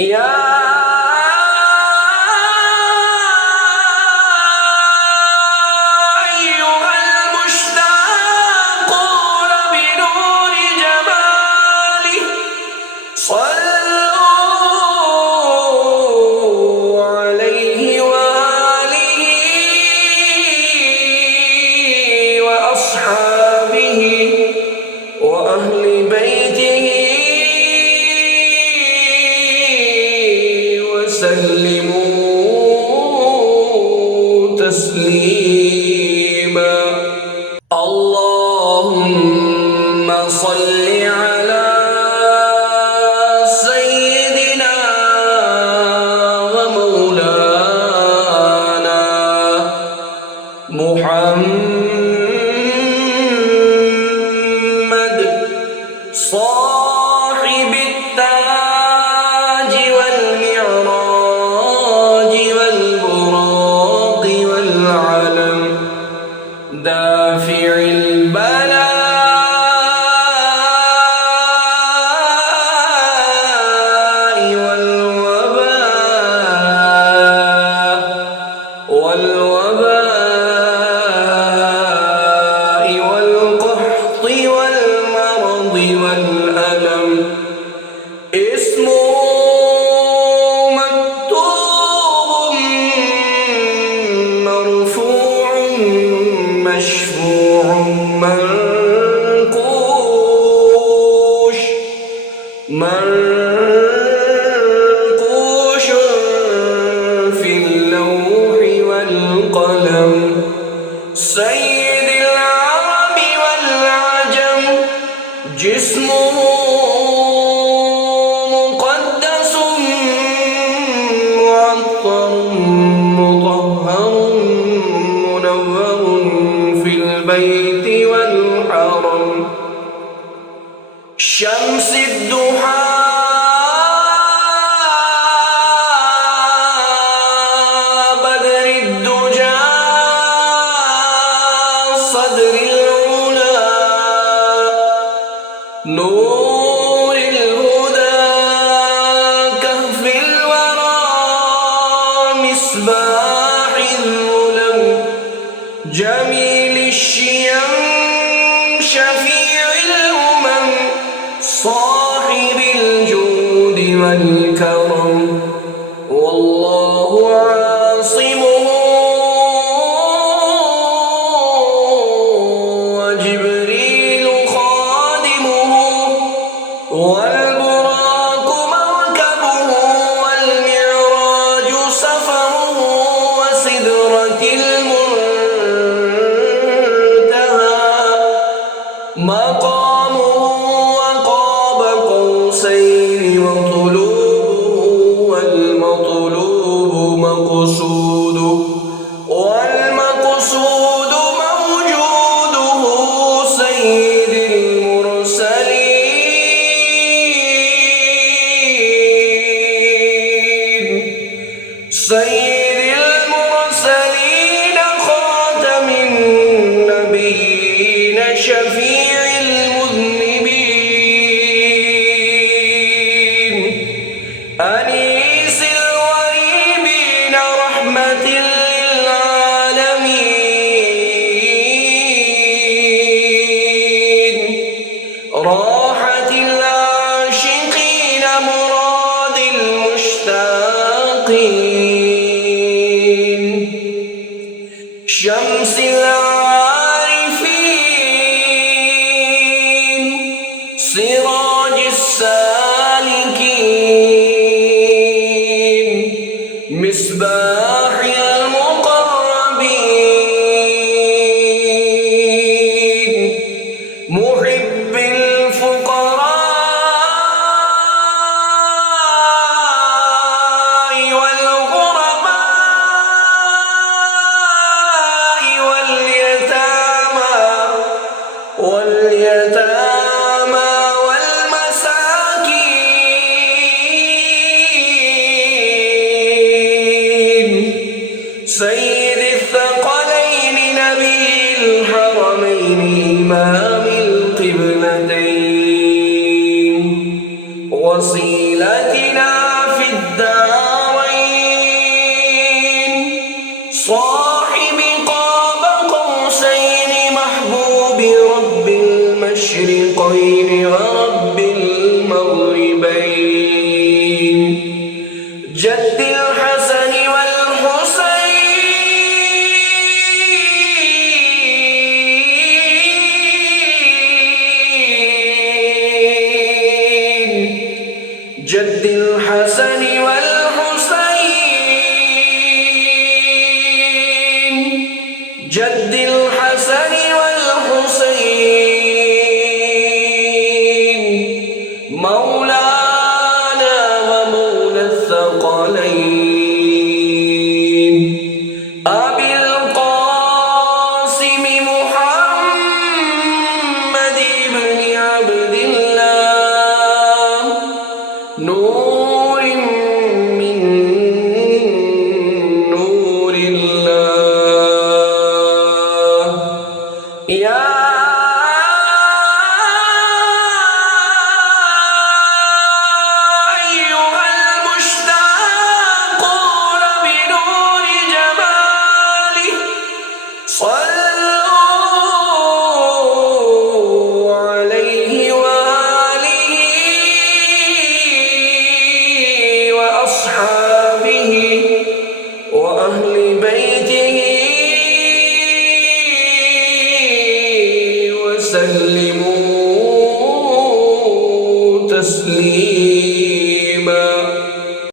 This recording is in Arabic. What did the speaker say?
يا أيها المشتاقون بنور جماله صلوا عليه وآله وأصحابه وأهل بيته وسلموا تسليما. اللهم صل على سيدنا ومولانا محمد صاحب التاج والمعراج والبراق والعلم دافع البلاء والقحط والمرض والألم. اسمه مكتوب مرفوع مشفوع منقوش في اللوح والقلم. سيد العرب والعجم جسمه مقدس معطر مطهر منور في البيت والحرم. شمس الضحى بدر الدجى صدر العلا نور الهدى كهف الورى مصباح الظلم. جميل الشيم شفيع الأمم صاحب الجود والكرم. والله عاصمه وجبريل خادمه والبراق مركبه والمعراج سفره وسدرة المنتهى مقامه وقاب قوسين وطلوبه والمطلوب مقصوده والمقصود موجوده. سيد المرسلين خاتم النبيين شفيع المذنبين أنيس الغريبين رحمة للعالمين راحة العاشقين مراد المشتاقين. شمس العارفين سراج السالكين مصباح المقربين محب الفقراء والغرباء واليتامى والمساكين. سيد الثقلين نبي الحرمين إمام القبلتين وصيلتنا في جد الحسن والحسين جد الحسن والحسين جد الحسن والحسين مولانا ومولى الثقلين أبي القاسم محمد بن عبد الله نور من نور الله يا أيها المشتاقون بنور جماله صلوا عليه وآله وأصحابه وأهل بيته